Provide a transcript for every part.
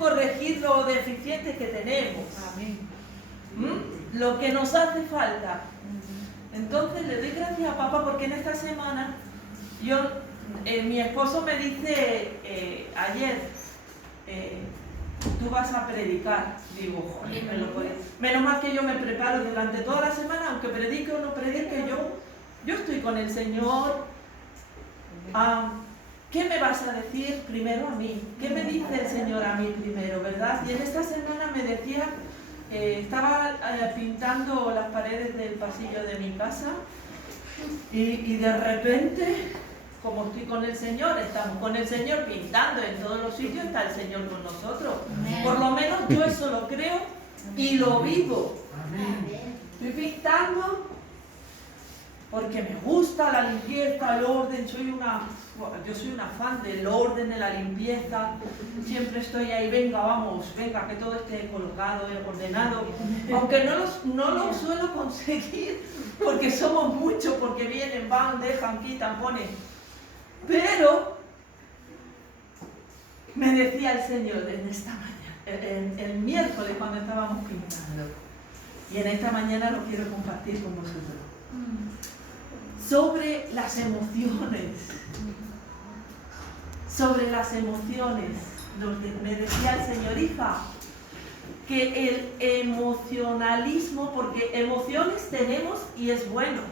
corregir lo deficientes que tenemos. Lo que nos hace falta. Entonces le doy gracias a papá porque en esta semana mi esposo me dice ayer, tú vas a predicar. Digo, joder, menos mal que yo me preparo durante toda la semana, aunque predique o no predique, yo estoy con el Señor. ¿Qué me vas a decir primero a mí? ¿Qué me dice el Señor a mí primero, verdad? Y en esta semana me decía, estaba pintando las paredes del pasillo de mi casa y de repente, como estoy con el Señor, estamos con el Señor pintando en todos los sitios, está el Señor con nosotros. Amén. Por lo menos yo eso lo creo y lo vivo. Amén. Estoy pintando porque me gusta la limpieza, el orden, yo soy una fan del orden, de la limpieza, siempre estoy ahí, venga, que todo esté colocado, ordenado, aunque no lo suelo conseguir, porque somos muchos, porque vienen, van, dejan, quitan, ponen, pero me decía el Señor en esta mañana, el miércoles cuando estábamos pintando, y en esta mañana lo quiero compartir con vosotros. Sobre las emociones. Me decía el Señor, hija, que el emocionalismo, porque emociones tenemos y es bueno.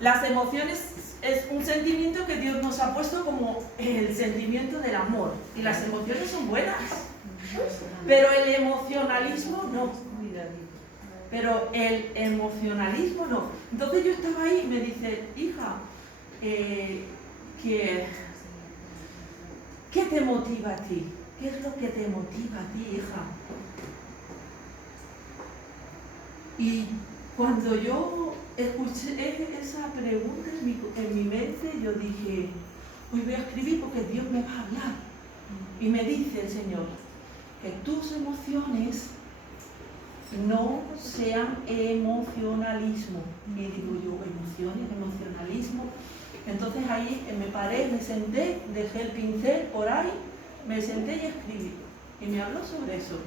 Las emociones es un sentimiento que Dios nos ha puesto como el sentimiento del amor. Y las emociones son buenas. Pero el emocionalismo no. Entonces yo estaba ahí y me dice, hija, ¿qué te motiva a ti? ¿Qué es lo que te motiva a ti, hija? Y cuando yo escuché esa pregunta en mi mente, yo dije, hoy voy a escribir porque Dios me va a hablar. Y me dice el Señor, que tus emociones no sean emocionalismo. Y digo yo, emocionalismo. Entonces ahí me paré, me senté, dejé el pincel por ahí, me senté y escribí. Y me habló sobre eso.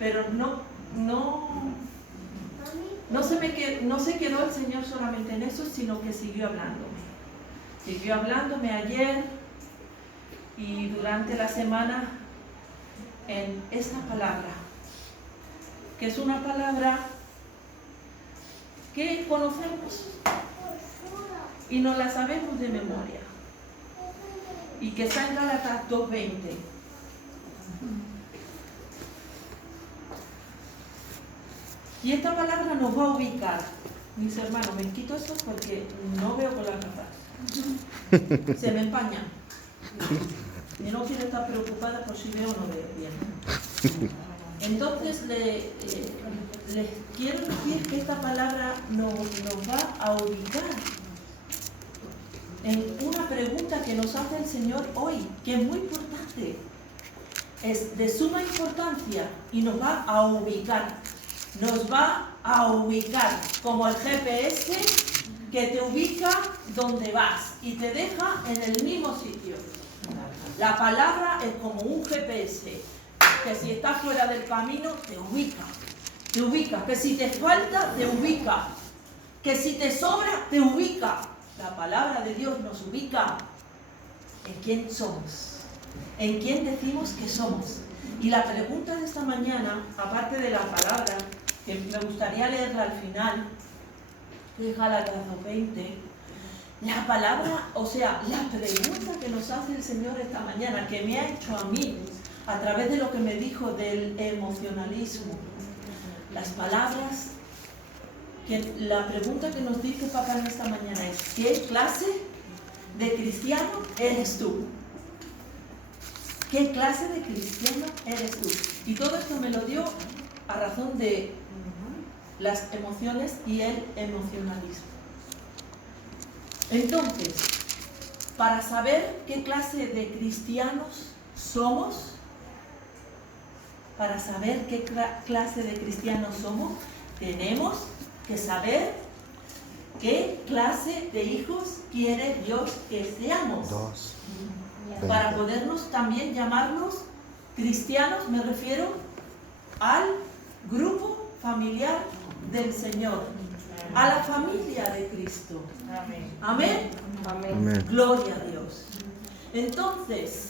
Pero no se quedó el Señor solamente en eso, sino que siguió hablándome. Siguió hablándome ayer y durante la semana en esta palabra, que es una palabra que conocemos y no la sabemos de memoria, y que está en Gálatas 2:20. Y esta palabra nos va a ubicar. Mis hermanos, me quito eso porque no veo con las gafas. Se me empañan. Y no quiero estar preocupada por si veo o no veo bien. Entonces, les quiero decir que esta palabra nos va a ubicar en una pregunta que nos hace el Señor hoy, que es muy importante. Es de suma importancia y nos va a ubicar. Nos va a ubicar como el GPS que te ubica donde vas y te deja en el mismo sitio. La palabra es como un GPS, que si estás fuera del camino te ubica, que si te falta te ubica, que si te sobra te ubica. La palabra de Dios nos ubica en quién somos, en quién decimos que somos. Y la pregunta de esta mañana, aparte de la palabra, que me gustaría leerla al final, de Gálatas 2:20, la palabra, o sea, la pregunta que nos hace el Señor esta mañana, que me ha hecho a mí, a través de lo que me dijo del emocionalismo, las palabras, la pregunta que nos dice papá en esta mañana es, ¿qué clase de cristiano eres tú? ¿Qué clase de cristiano eres tú? Y todo esto me lo dio a razón de las emociones y el emocionalismo. Entonces, para saber qué clase de cristianos somos, tenemos que saber qué clase de hijos quiere Dios que seamos. para podernos también llamarnos cristianos. Me refiero al grupo familiar del Señor, a la familia de Cristo. Amén. Amén. Gloria a Dios. Entonces,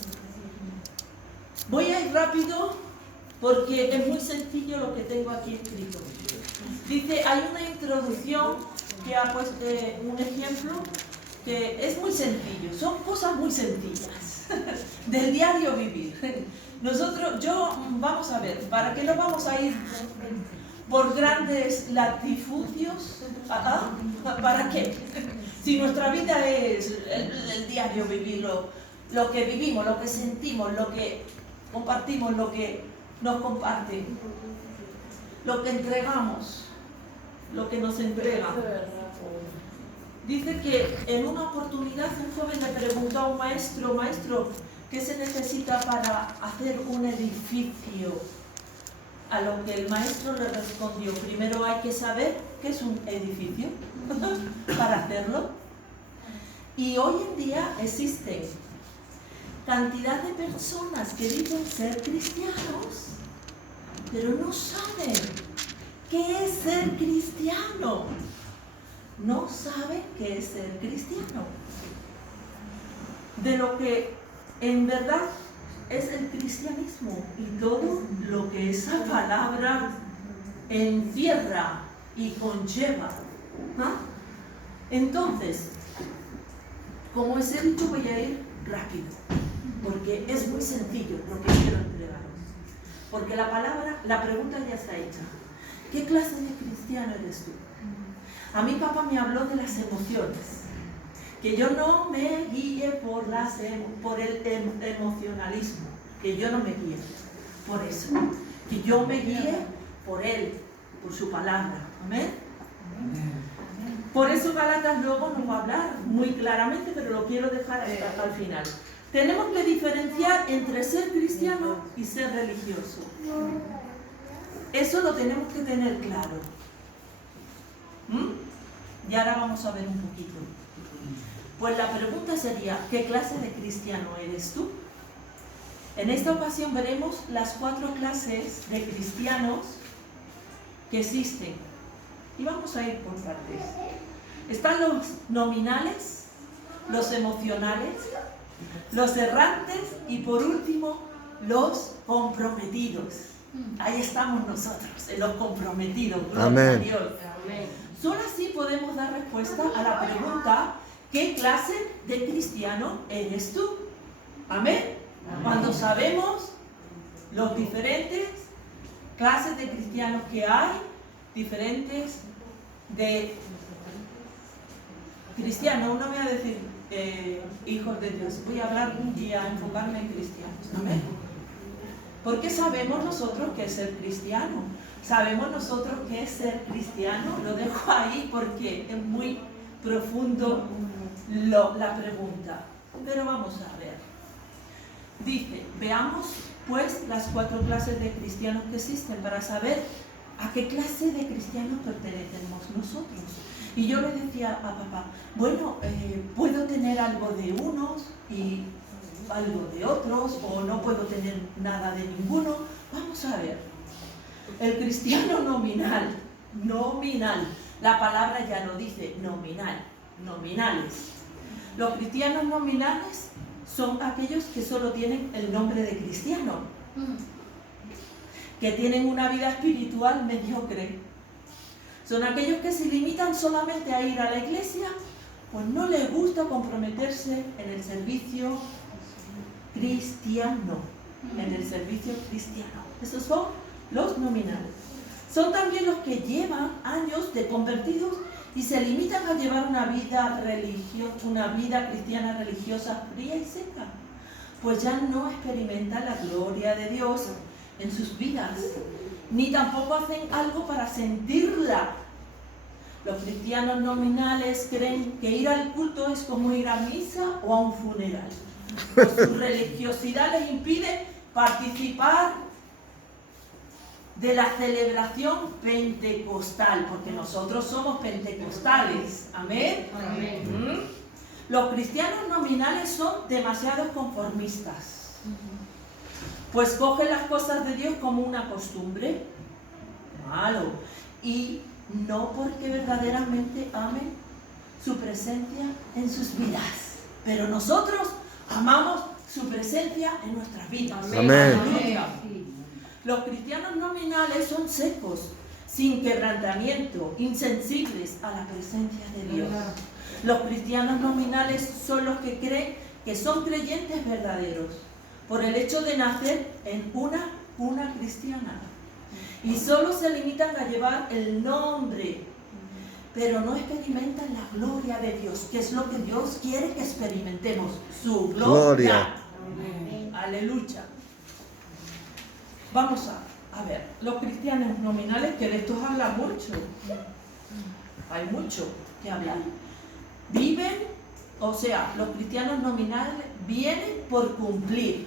voy a ir rápido porque es muy sencillo lo que tengo aquí escrito. Dice, hay una introducción que ha puesto un ejemplo que es muy sencillo, son cosas muy sencillas del diario vivir. Vamos a ver, ¿para qué nos vamos a ir por grandes latifundios? ¿Para qué? Si nuestra vida es el diario vivir, lo que vivimos, lo que sentimos, lo que compartimos, lo que nos comparten, lo que entregamos, lo que nos entregan. Dice que en una oportunidad un joven le preguntó a un maestro, ¿qué se necesita para hacer un edificio? A lo que el maestro le respondió, primero hay que saber qué es un edificio para hacerlo. Y hoy en día existen cantidad de personas que dicen ser cristianos, pero no saben qué es ser cristiano. No saben qué es ser cristiano. De lo que en verdad es el cristianismo y todo lo que esa palabra encierra y conlleva. Entonces, como os he dicho, voy a ir rápido, porque es muy sencillo lo que quiero entregaros. Porque la pregunta ya está hecha. ¿Qué clase de cristiano eres tú? A mi papá me habló de las emociones, que yo no me guíe por el emocionalismo, que yo no me guíe por eso, que yo me guíe por él, por su palabra. Amén. Por eso Gálatas luego nos va a hablar muy claramente, pero lo quiero dejar hasta al final. Tenemos que diferenciar entre ser cristiano y ser religioso. Eso lo tenemos que tener claro. Y ahora vamos a ver un poquito. Pues la pregunta sería, ¿qué clase de cristiano eres tú? En esta ocasión veremos las 4 clases de cristianos que existen. Y vamos a ir por partes. Están los nominales, los emocionales, los errantes y por último, los comprometidos. Ahí estamos nosotros, en los comprometidos. Gloria a Dios. Amén. Solo así podemos dar respuesta a la pregunta, ¿qué clase de cristiano eres tú? Amén. Cuando sabemos los diferentes clases de cristianos que hay, diferentes de cristianos, no voy a decir hijos de Dios, voy a hablar y a enfocarme en cristianos. Amén. Porque sabemos nosotros qué es ser cristiano. ¿Sabemos nosotros qué es ser cristiano? Lo dejo ahí porque es muy profundo la pregunta. Pero vamos a ver. Dice, veamos pues las 4 clases de cristianos que existen para saber a qué clase de cristianos pertenecemos nosotros. Y yo le decía a papá, bueno, puedo tener algo de unos y algo de otros, o no puedo tener nada de ninguno. Vamos a ver. El cristiano nominal, la palabra ya no dice nominal, nominales. Los cristianos nominales son aquellos que solo tienen el nombre de cristiano, que tienen una vida espiritual mediocre. Son aquellos que se limitan solamente a ir a la iglesia, pues no les gusta comprometerse en el servicio cristiano, Esos son los nominales. Son también los que llevan años de convertidos y se limitan a llevar una vida cristiana religiosa fría y seca, pues ya no experimentan la gloria de Dios en sus vidas, ni tampoco hacen algo para sentirla. Los cristianos nominales creen que ir al culto es como ir a misa o a un funeral. Pues su religiosidad les impide participar de la celebración pentecostal, porque nosotros somos pentecostales. Amén. Amén. Los cristianos nominales son demasiado conformistas. Pues cogen las cosas de Dios como una costumbre. Malo. Y no porque verdaderamente amen su presencia en sus vidas. Pero nosotros amamos su presencia en nuestras vidas. Amén. Los cristianos nominales son secos, sin quebrantamiento, insensibles a la presencia de Dios. Los cristianos nominales son los que creen que son creyentes verdaderos por el hecho de nacer en una cuna cristiana. Y solo se limitan a llevar el nombre, pero no experimentan la gloria de Dios, que es lo que Dios quiere que experimentemos, su gloria. Aleluya. Vamos a ver, los cristianos nominales, que de estos habla mucho. Hay mucho que hablar. Viven, o sea, los cristianos nominales vienen por cumplir.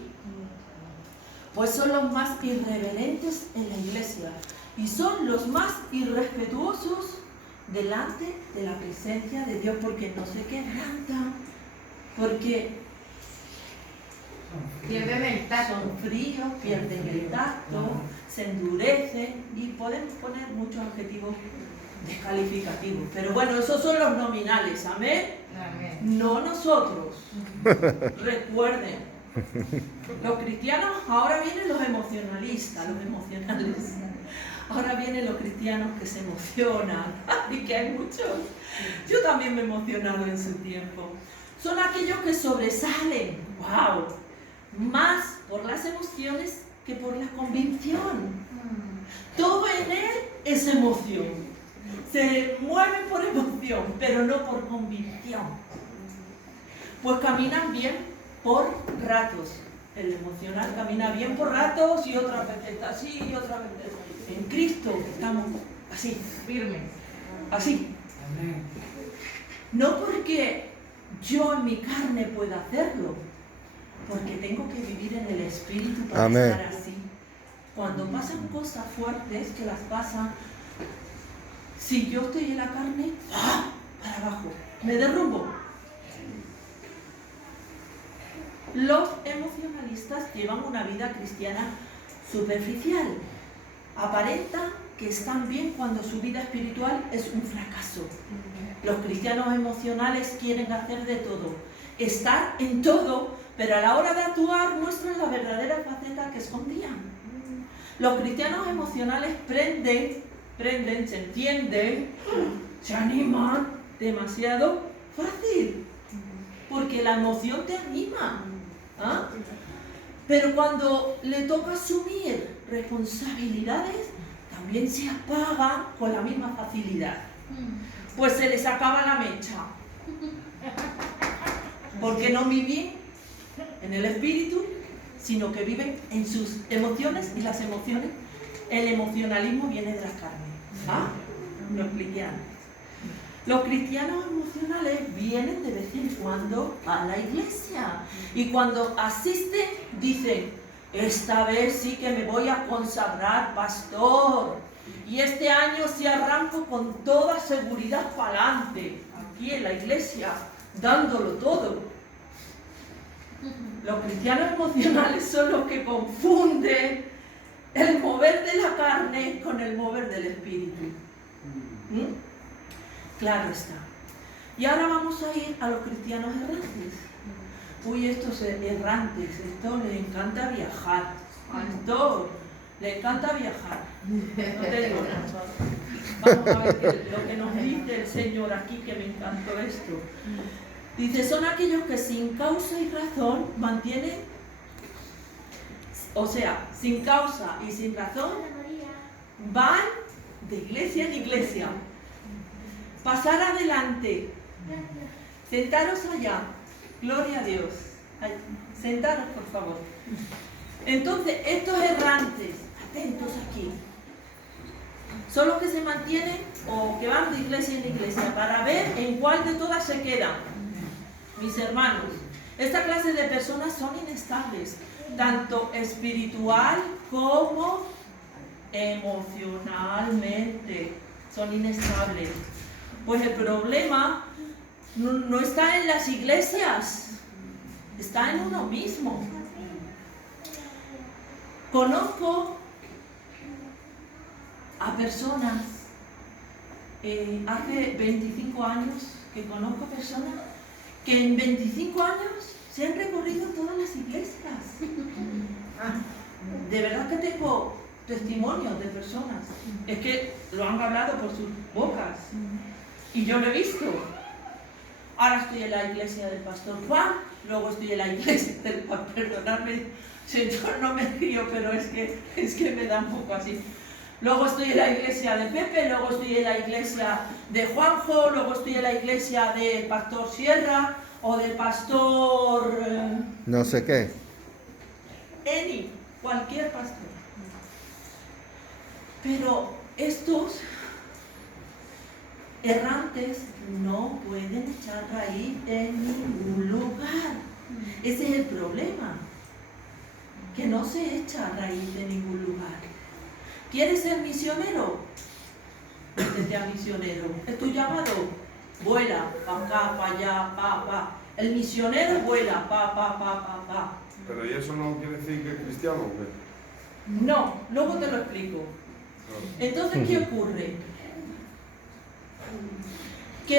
Pues son los más irreverentes en la iglesia y son los más irrespetuosos delante de la presencia de Dios, porque no se quebrantan, porque pierden el tacto, son fríos, pierden el tacto, se endurecen y podemos poner muchos adjetivos descalificativos. Pero bueno, esos son los nominales, ¿amén? Amén. No nosotros. Recuerden. Los cristianos, ahora vienen los emocionalistas, los emocionales. Ahora vienen los cristianos que se emocionan. Y que hay muchos. Yo también me he emocionado en su tiempo. Son aquellos que sobresalen. ¡Wow! Más por las emociones que por la convicción. Todo en él es emoción. Se mueven por emoción, pero no por convicción. Pues caminan bien por ratos. El emocional camina bien por ratos y otras veces está así y otras veces así. En Cristo estamos así, firmes. así. No porque yo en mi carne pueda hacerlo, porque tengo que vivir en el Espíritu para estar así. Cuando pasan cosas fuertes, que las pasan, si yo estoy en la carne, ¡ah!, para abajo, me derrumbo. Los emocionalistas llevan una vida cristiana superficial. Aparenta que están bien cuando su vida espiritual es un fracaso. Los cristianos emocionales quieren hacer de todo, estar en todo, pero a la hora de actuar muestran la verdadera faceta que escondían. Los cristianos emocionales prenden, se entienden, se animan demasiado fácil, porque la emoción te anima. ¿Ah? Pero cuando le toca asumir responsabilidades, también se apaga con la misma facilidad. Pues se les acaba la mecha. Porque no viven en el espíritu, sino que viven en sus emociones, y las emociones, el emocionalismo viene de la carne. ¿Ah? Los cristianos. Los cristianos emocionales vienen de vez en cuando a la iglesia y cuando asisten dicen: esta vez sí que me voy a consagrar pastor y este año sí arranco con toda seguridad para adelante, aquí en la iglesia, dándolo todo. Los cristianos emocionales son los que confunden el mover de la carne con el mover del espíritu. Claro está. Y ahora vamos a ir a los cristianos errantes. Uy, estos errantes, esto les encanta viajar. A esto le encanta viajar. No te digo nada. Vamos a ver lo que nos dice el Señor aquí, que me encantó esto. Dice: son aquellos que sin causa y razón mantienen, o sea, sin causa y sin razón, van de iglesia en iglesia. Pasar adelante. Sentaros allá. Gloria a Dios. Ay, sentaros, por favor. Entonces, estos errantes, atentos aquí, son los que se mantienen o que van de iglesia en iglesia para ver en cuál de todas se quedan. Mis hermanos, esta clase de personas son inestables, tanto espiritual como emocionalmente. Son inestables. Pues el problema no está en las iglesias, está en uno mismo. Conozco a personas, hace 25 años que conozco personas que en 25 años se han recorrido todas las iglesias. De verdad que tengo testimonios de personas. Es que lo han hablado por sus bocas. Y yo lo he visto. Ahora estoy en la iglesia del pastor Juan, luego estoy en la iglesia del pastor, perdonadme, señor, no me río, pero es que me da un poco así. Luego estoy en la iglesia de Pepe, luego estoy en la iglesia de Juanjo, luego estoy en la iglesia del pastor Sierra o del pastor... no sé qué. Eni, cualquier pastor. Pero estos errantes no pueden echar raíz en ningún lugar. Ese es el problema, que no se echa raíz en ningún lugar. ¿Quieres ser misionero? Métete a misionero. ¿Es tu llamado? Vuela, pa' acá, pa' allá, pa'. El misionero vuela, pa'. Pero ¿y eso no quiere decir que es cristiano o qué? No, luego te lo explico. Entonces, ¿qué ocurre? Que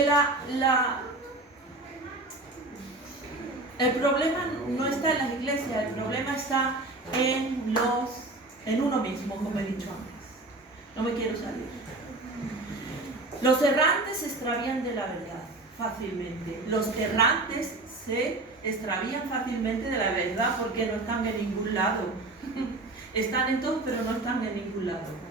el problema no está en las iglesias, el problema está en uno mismo, como he dicho antes. No me quiero salir. Los errantes se extravían de la verdad fácilmente. Los errantes se extravían fácilmente de la verdad porque no están en ningún lado. Están en todo, pero no están en ningún lado.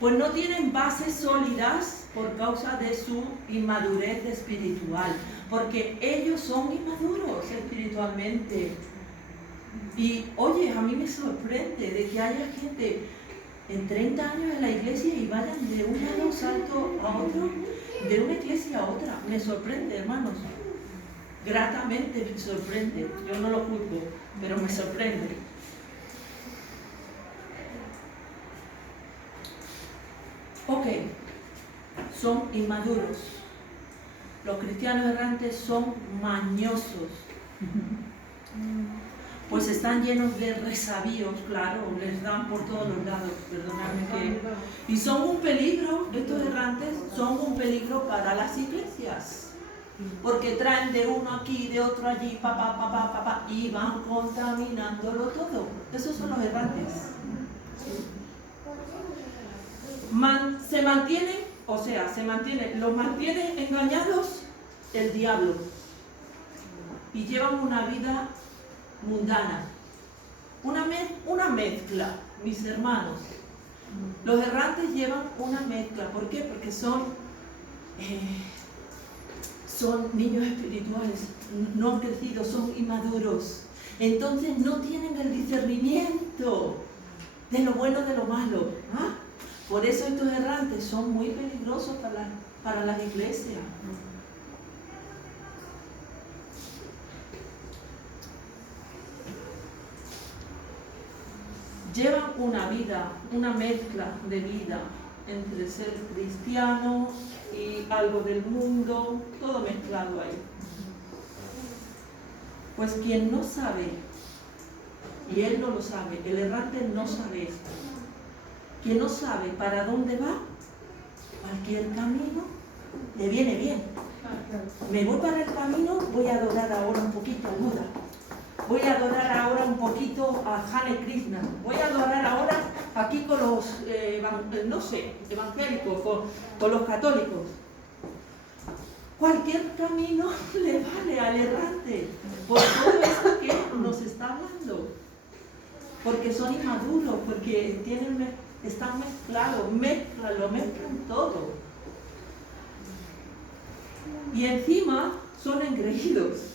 Pues no tienen bases sólidas por causa de su inmadurez espiritual, porque ellos son inmaduros espiritualmente. Y oye, a mí me sorprende de que haya gente en 30 años en la iglesia y vayan de un lado salto a otro, de una iglesia a otra. Me sorprende, hermanos. Gratamente me sorprende. Yo no lo juzgo, pero me sorprende. Ok, son inmaduros. Los cristianos errantes son mañosos. Pues están llenos de resabios, claro, les dan por todos los lados, perdonadme que... Y son un peligro, estos errantes son un peligro para las iglesias. Porque traen de uno aquí, de otro allí, y van contaminándolo todo. Esos son los errantes. Los mantiene engañados el diablo y llevan una vida mundana, una mezcla, mis hermanos. Los errantes llevan una mezcla. ¿Por qué? Porque son niños espirituales, no crecidos, son inmaduros. Entonces no tienen el discernimiento de lo bueno de lo malo. ¿Ah? Por eso estos errantes son muy peligrosos para las iglesias. Llevan una vida, una mezcla de vida entre ser cristiano y algo del mundo, todo mezclado ahí. Pues quien no sabe, y él no lo sabe, el errante no sabe esto. Quien no sabe para dónde va, cualquier camino le viene bien. Me voy para el camino, voy a adorar ahora un poquito a Buda. Voy a adorar ahora un poquito a Hare Krishna. Voy a adorar ahora aquí con los, evangélicos, con los católicos. Cualquier camino le vale al errante por todo esto que nos está hablando. Porque son inmaduros, porque están mezclados, mezclan todo. Y encima son engreídos.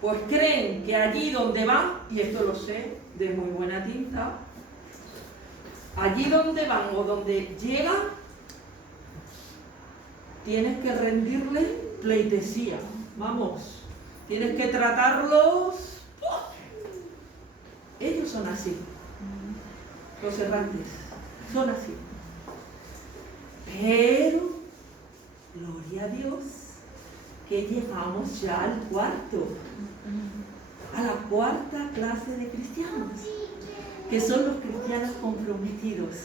Pues creen que allí donde van, y esto lo sé de muy buena tinta, allí donde van o donde llegan, tienes que rendirle pleitesía. Vamos, tienes que tratarlos. Ellos son así. Los errantes son así. Pero, gloria a Dios, que llegamos ya al cuarto, a la cuarta clase de cristianos, que son los cristianos comprometidos.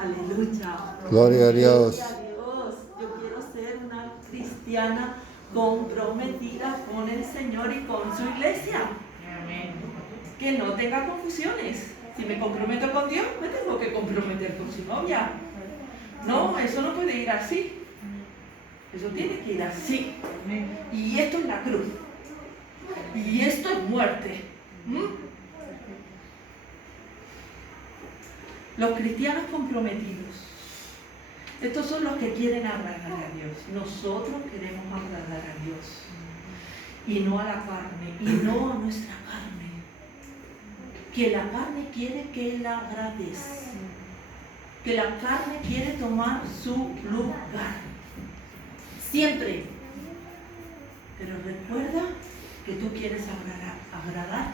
Aleluya. Gloria a Dios. Gloria a Dios. Yo quiero ser una cristiana comprometida con el Señor y con su iglesia. Que no tenga confusiones. Si me comprometo con Dios, me tengo que comprometer con su novia. No, eso no puede ir así. Eso tiene que ir así. Y esto es la cruz. Y esto es muerte. Los cristianos comprometidos. Estos son los que quieren agradar a Dios. Nosotros queremos agradar a Dios. Y no a la carne. Y no a nuestra carne. Que la carne quiere que la agrades. Que la carne quiere tomar su lugar. Siempre. Pero recuerda que tú quieres agradar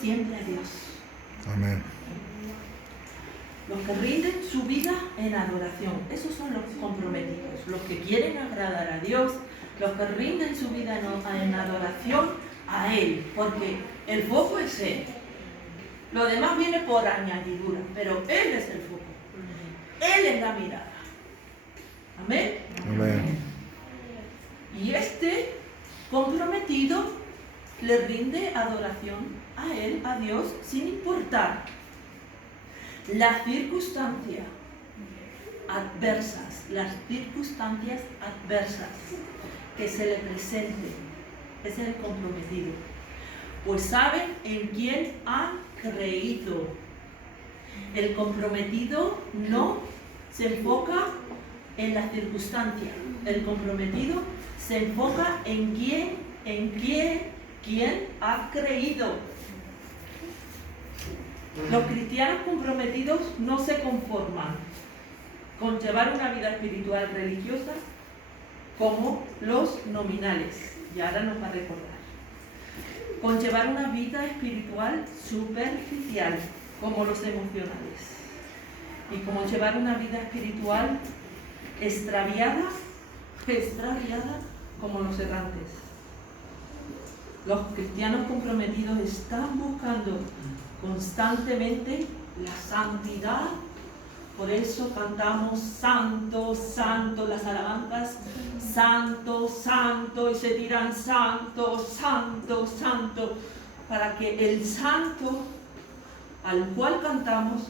siempre a Dios. Amén. Los que rinden su vida en adoración, esos son los comprometidos, los que quieren agradar a Dios, los que rinden su vida en adoración a Él, porque el foco es Él. Lo demás viene por añadidura, pero Él es el foco. Él es la mirada. Amén. Amén. Y este comprometido le rinde adoración a Él, a Dios, sin importar las circunstancias adversas que se le presenten. Ese es el comprometido. Pues saben en quién ha creído. El comprometido no se enfoca en las circunstancias. El comprometido se enfoca en quién ha creído. Los cristianos comprometidos no se conforman con llevar una vida espiritual religiosa como los nominales, y ahora nos va a recordar, con llevar una vida espiritual superficial como los emocionales, y como llevar una vida espiritual extraviada como los errantes. Los cristianos comprometidos están buscando constantemente la santidad. Por eso cantamos santo, santo, las alabanzas, santo, santo, y se tiran santo, santo, santo, para que el santo al cual cantamos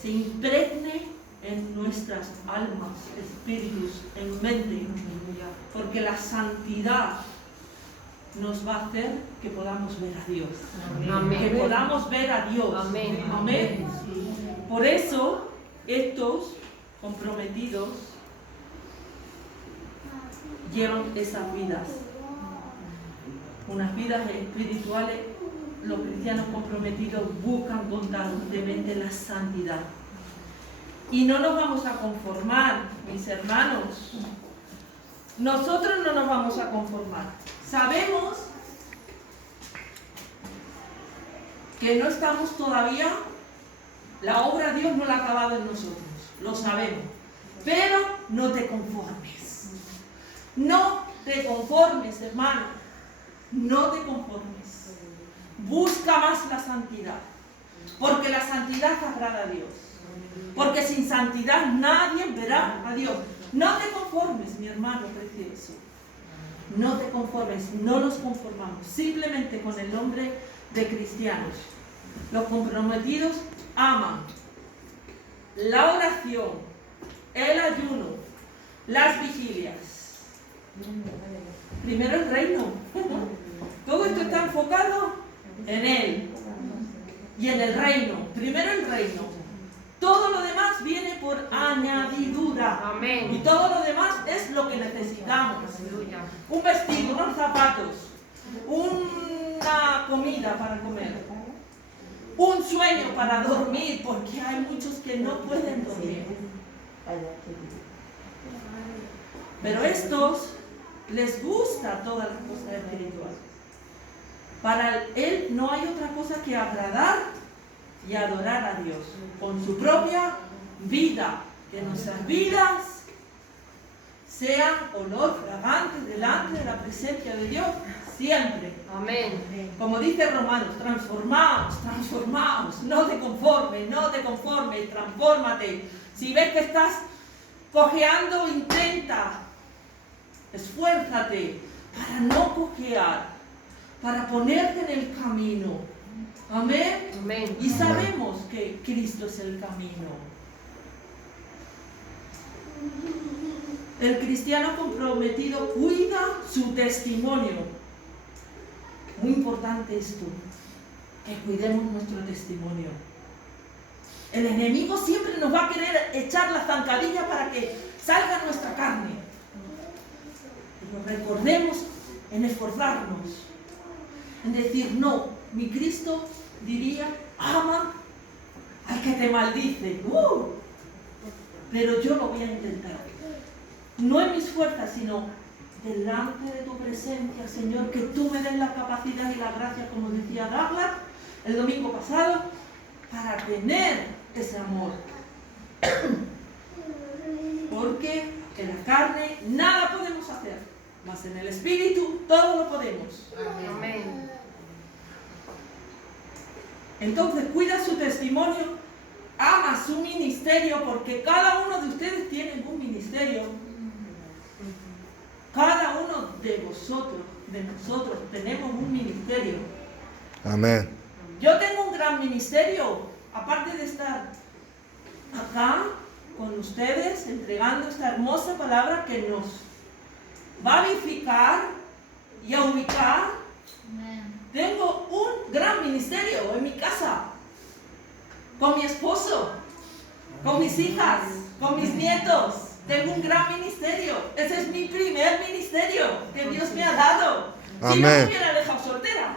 se impregne en nuestras almas, espíritus, en mente, porque la santidad nos va a hacer que podamos ver a Dios. Amén. Que podamos ver a Dios. Amén. Amén. Por eso, estos comprometidos llevan esas vidas. Unas vidas espirituales. Los cristianos comprometidos buscan constantemente la santidad. Y no nos vamos a conformar, mis hermanos. Nosotros no nos vamos a conformar. Sabemos que no estamos todavía, la obra de Dios no la ha acabado en nosotros, lo sabemos. Pero no te conformes. No te conformes, hermano. No te conformes. Busca más la santidad. Porque la santidad agrada a Dios. Porque sin santidad nadie verá a Dios. No te conformes, mi hermano precioso. No te conformes, no nos conformamos. Simplemente con el nombre de cristianos. Los comprometidos aman la oración, el ayuno, las vigilias. Primero el reino. Todo esto está enfocado en Él y en el reino. Primero el reino. Todo lo demás viene por añadidura. Amén. Y todo lo demás es lo que necesitamos. Aleluya. Un vestido, unos zapatos, una comida para comer, un sueño para dormir, porque hay muchos que no pueden dormir. Pero estos les gusta todas las cosas espirituales. Para Él no hay otra cosa que agradar y adorar a Dios con su propia vida, que nuestras vidas sean olor fragante delante de la presencia de Dios siempre. Amén. Como dice Romanos, transformaos, transformaos, no te conformes, transfórmate. Si ves que estás cojeando, intenta, esfuérzate para no cojear, para ponerte en el camino. Amén. Amén. Y sabemos que Cristo es el camino. El cristiano comprometido cuida su testimonio. Muy importante esto, que cuidemos nuestro testimonio. El enemigo siempre nos va a querer echar la zancadilla para que salga nuestra carne. Pero recordemos en esforzarnos, en decir, no, mi Cristo diría, ama al que te maldice. Pero yo lo voy a intentar. No en mis fuerzas, sino delante de tu presencia, Señor, que tú me des la capacidad y la gracia, como decía Douglas el domingo pasado, para tener ese amor. Porque en la carne nada podemos hacer, mas en el Espíritu todo lo podemos. Amén. Entonces cuida su testimonio, ama su ministerio, porque cada uno de ustedes tiene un ministerio. Cada uno de vosotros, de nosotros, tenemos un ministerio. Amén. Yo tengo un gran ministerio, aparte de estar acá con ustedes, entregando esta hermosa palabra que nos va a vivificar y a ubicar. Tengo un gran ministerio en mi casa, con mi esposo, con mis hijas, con mis nietos. Tengo un gran ministerio. Ese es mi primer ministerio que Dios me ha dado. Si no me hubiera dejado soltera.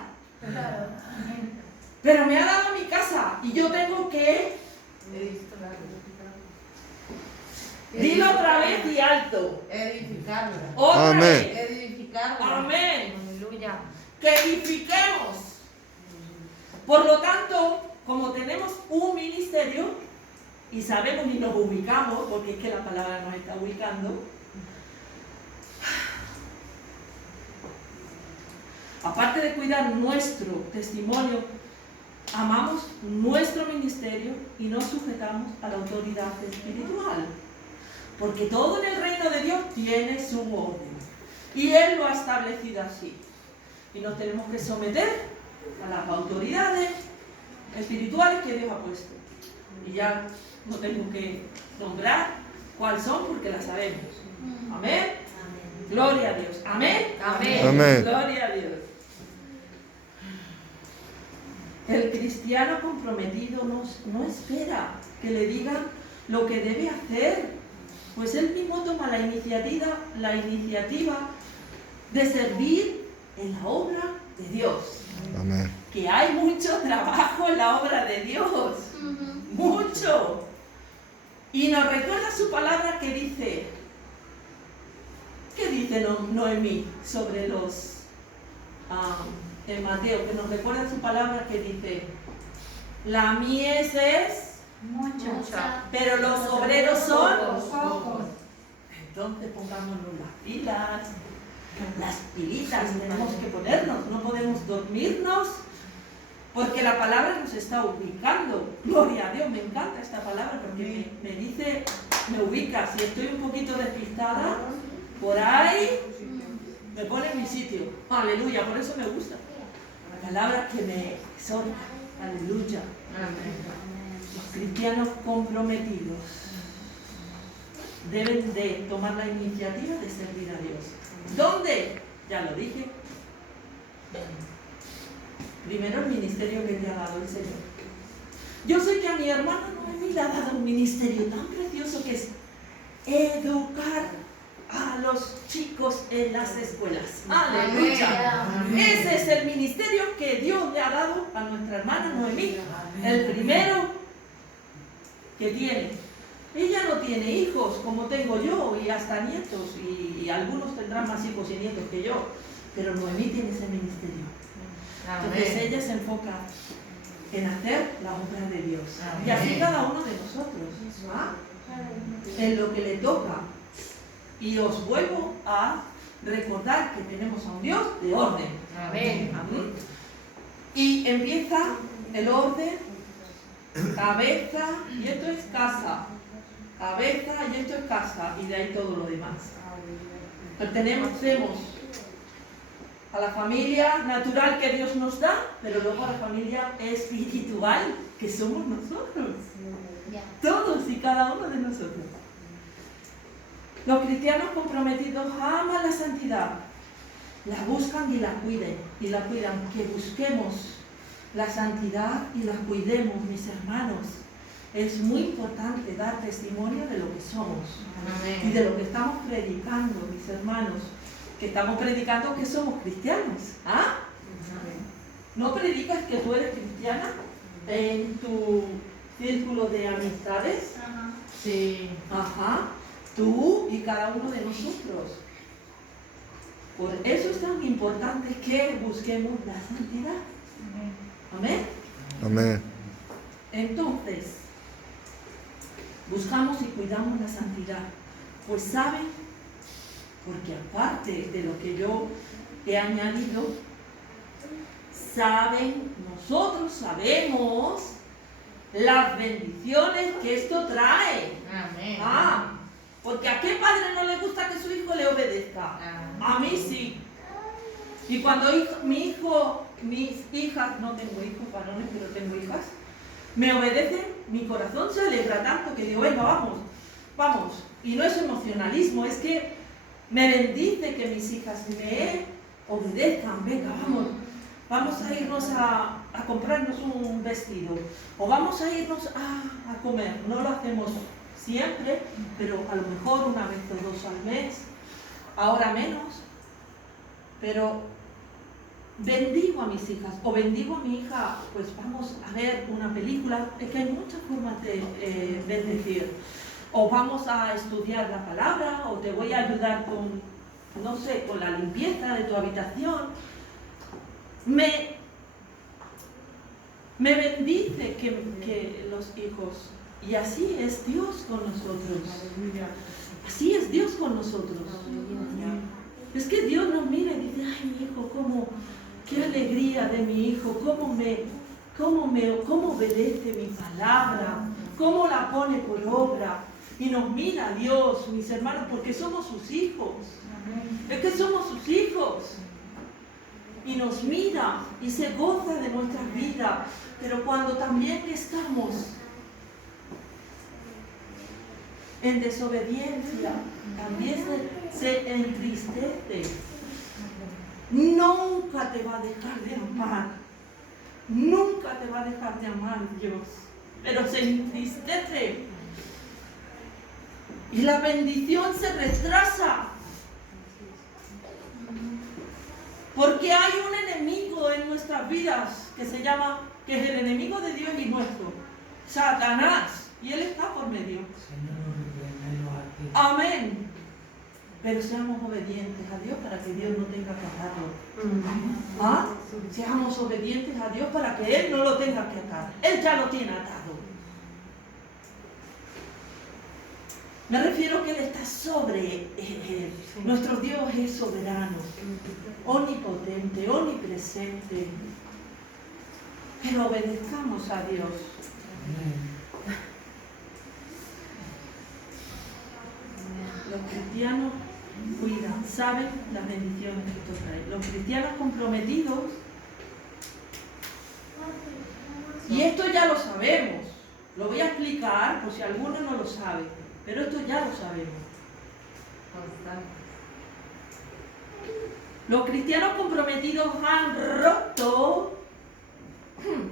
Pero me ha dado mi casa y yo tengo que... Dilo otra vez y alto. Edificarla. Otra Amén. vez. Edificarla. Amén. Aleluya. Que edifiquemos. Por lo tanto, como tenemos un ministerio y sabemos y nos ubicamos, porque es que la palabra nos está ubicando, aparte de cuidar nuestro testimonio, amamos nuestro ministerio y nos sujetamos a la autoridad espiritual. Porque todo en el reino de Dios tiene su orden. Y Él lo ha establecido así. Y nos tenemos que someter a las autoridades espirituales que Dios ha puesto. Y ya no tengo que nombrar cuáles son porque las sabemos. Amén. Gloria a Dios. Amén. Amén. Amén. Gloria a Dios. El cristiano comprometido no espera que le digan lo que debe hacer, pues él mismo toma la iniciativa de servir en la obra de Dios. Amén. Que hay mucho trabajo en la obra de Dios, mucho. Y nos recuerda su palabra que dice, ¿qué dice Noemí sobre los, en Mateo, que nos recuerda su palabra que dice, la mies es Mucha. pero los obreros son Pocos. Entonces pongámonos las pilitas, tenemos que ponernos, no podemos dormirnos, porque la palabra nos está ubicando. Gloria a Dios, me encanta esta palabra porque me dice, me ubica. Si estoy un poquito despistada, por ahí me pone en mi sitio. Aleluya, por eso me gusta. La palabra que me exhorta. Aleluya. Los cristianos comprometidos deben de tomar la iniciativa de servir a Dios. ¿Dónde? Ya lo dije. Primero el ministerio que te ha dado el Señor. Yo sé que a mi hermana Noemí le ha dado un ministerio tan precioso que es educar a los chicos en las escuelas. ¡Aleluya! Ese es el ministerio que Dios le ha dado a nuestra hermana Noemí. El primero que tiene. Ella no tiene hijos como tengo yo y hasta nietos y algunos tendrán más hijos y nietos que yo, pero Noemí tiene ese ministerio. Entonces ella se enfoca en hacer la obra de Dios. Y así cada uno de nosotros, ¿ah? En lo que le toca. Y os vuelvo a recordar que tenemos a un Dios de orden. Amén. Y empieza el orden, cabeza, y esto es casa. Cabeza, y esto es casa, y de ahí todo lo demás. Pertenecemos a la familia natural que Dios nos da, pero luego a la familia espiritual que somos nosotros. Todos y cada uno de nosotros. Los cristianos comprometidos aman la santidad, la buscan y la cuidan, que busquemos la santidad y la cuidemos, mis hermanos. Es muy importante dar testimonio de lo que somos y de lo que estamos predicando, mis hermanos, que estamos predicando que somos cristianos. ¿Ah? ¿No predicas que tú eres cristiana en tu círculo de amistades? Sí. Ajá. Tú y cada uno de nosotros. Por eso es tan importante que busquemos la santidad. Amén. Amén. Entonces, buscamos y cuidamos la santidad. Pues saben, porque aparte de lo que yo he añadido, saben, nosotros sabemos las bendiciones que esto trae. Amén. Ah, porque ¿a qué padre no le gusta que su hijo le obedezca? A mí sí. Y cuando mis hijas, no tengo hijos varones, pero tengo hijas, me obedecen, mi corazón se alegra tanto que digo, venga, vamos. Y no es emocionalismo, es que me bendice que mis hijas me obedezcan, venga, vamos a irnos a comprarnos un vestido, o vamos a irnos a comer. No lo hacemos siempre, pero a lo mejor una vez o dos al mes, ahora menos, pero bendigo a mis hijas, o bendigo a mi hija, pues vamos a ver una película, es que hay muchas formas de bendecir, o vamos a estudiar la palabra, o te voy a ayudar con, no sé, con la limpieza de tu habitación. Me bendice que los hijos, y así es Dios con nosotros. Así es Dios con nosotros. Es que Dios nos mira y dice, ay, mi hijo, qué alegría de mi hijo, cómo obedece mi palabra, cómo la pone por obra. Y nos mira Dios, mis hermanos, porque somos sus hijos. Es que somos sus hijos. Y nos mira y se goza de nuestras vidas. Pero cuando también estamos en desobediencia, también se entristece. Nunca te va a dejar de amar. Nunca te va a dejar de amar Dios. Pero se entristece. Y la bendición se retrasa. Porque hay un enemigo en nuestras vidas que es el enemigo de Dios y nuestro, Satanás, y él está por medio. Amén. Pero seamos obedientes a Dios para que Dios no tenga que atarlo. ¿Ah? Seamos obedientes a Dios para que Él no lo tenga que atar. Él ya lo tiene atado. Me refiero que Él está sobre Él. Nuestro Dios es soberano, omnipotente, omnipresente. Pero obedezcamos a Dios. Los cristianos cuidan, saben las bendiciones que esto trae. Los cristianos comprometidos, y esto ya lo sabemos, lo voy a explicar por si alguno no lo sabe, pero esto ya lo sabemos. Los cristianos comprometidos han roto,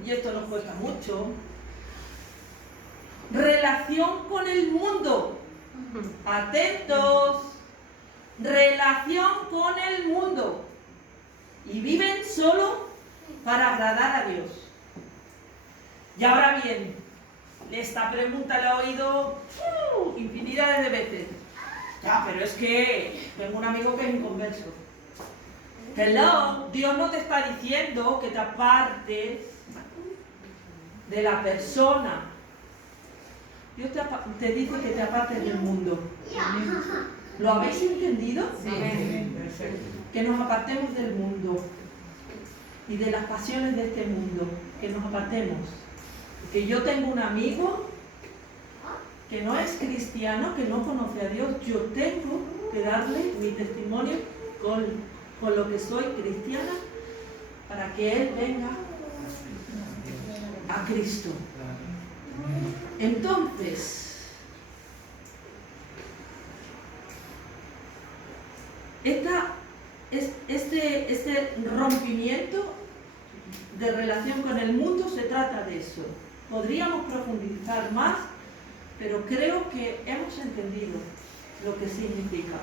y esto nos cuesta mucho, relación con el mundo. Atentos, relación con el mundo, y viven solo para agradar a Dios. Y ahora bien, esta pregunta la he oído infinidades de veces. Ya, pero es que tengo un amigo que es inconverso. Hello, Dios no te está diciendo que te apartes de la persona. Dios te dice que te apartes del mundo. ¿Lo habéis entendido? Sí. Perfecto. Que nos apartemos del mundo y de las pasiones de este mundo, que nos apartemos. Que yo tengo un amigo que no es cristiano, que no conoce a Dios, yo tengo que darle mi testimonio con lo que soy cristiana para que él venga a Cristo. Entonces, este rompimiento de relación con el mundo se trata de eso. Podríamos profundizar más, pero creo que hemos entendido lo que significa.